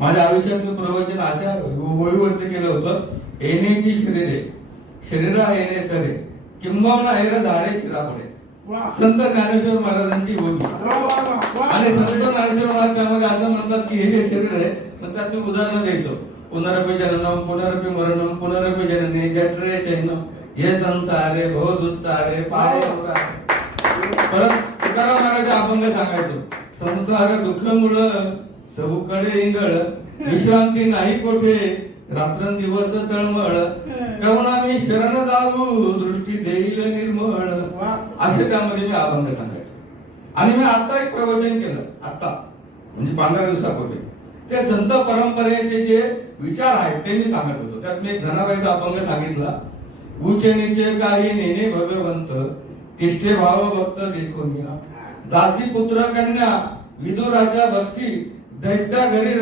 माझ्या आयुष्यातलं प्रवचन अशा ओळीवरती केलं होतं. येण्याची शरीरे शरीरा येणे सरे किंबहुना ऐर धारे चिरापडे. संत ज्ञानेश्वर महाराजांची बोली. आणि संत ज्ञानेश्वर महाराज त्यामध्ये असं म्हणतात की हे जे शरीर आहे म्हणतात ते उदाहरण द्यायचं. पुनरपि जननम पुनरपि मरणम पुनरपि जननी जठरे शयनम हे संसारे भव दुस्तारे पाय. परत तुकाराम महाराज अभंग सांगायचो. संसार दुःख मुळ सबुकडे इंगळ विश्रांती नाही कोठे रात्रंदिवस तळमळ कवना मी शरण जाऊ दृष्टी देईल निर्मळ. असे त्यामध्ये मी अभंग सांगायचो. आणि मी आता एक प्रवचन केलं आता म्हणजे 15 दिवसापूर्वी. ते संत परंपरेचे जे विचार आहेत ते मी सांगत होतो. त्यात मी एक धनाबाईचा अभंग सांगितला. उच्च नीचे काही नेने भगवंत तिष्ठे भाव भक्त देखोनिया दासी पुत्र कन्या विदुराच्या बक्षी दैत्या घरी